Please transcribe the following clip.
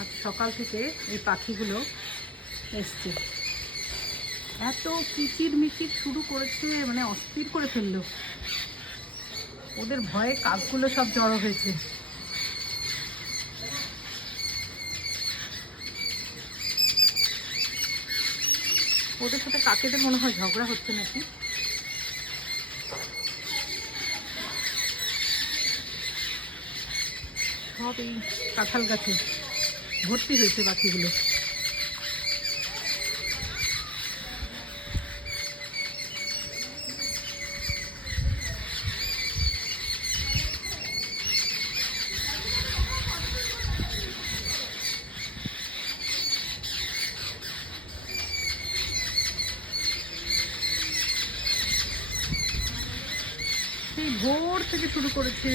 আজ সকাল থেকে এই পাখিগুলো এসছে। এত কিচির মিচির শুরু করেছে মানে অস্থির করে ফেলল। ওদের ভয়ে কাকগুলো সব জড়ো হয়েছে। ওদের সাথে কাকেদের মনে হয় ঝগড়া হচ্ছে নাকি? সব এই কাঁঠাল গাছে। ভর্তি হয়েছে পাখিগুলো ভোর থেকে শুরু করেছে